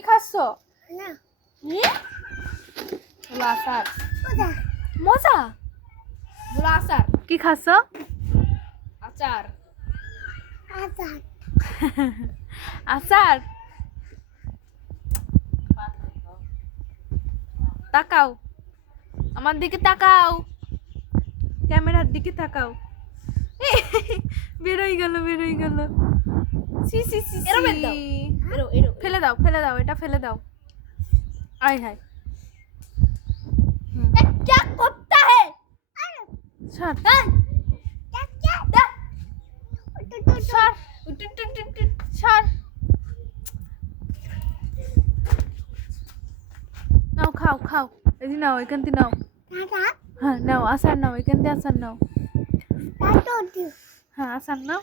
কি খাচ্ছো? না কি? হলো আচার। ওটা মজা। হলো আচার। কি খাচ্ছো? আচার। আচার আচার। তাকাও, আমার দিকে তাকাও, ক্যামেরার দিকে তাকাও। বেরোই গেল, বেরোই গেল। সি সি সি সি। ফেলে দাও, ফেলে দাও, এটা ফেলে দাও। আয় হায়। क्या कुत्ता है ছাড়, क्या ছাড়, ছাড়। নাও, খাও, খাও। এই নাও, এখান থেকে নাও। दादा হ্যাঁ নাও, আচার নাও, এখান থেকে আচার নাও। दादू হ্যাঁ আচার নাও।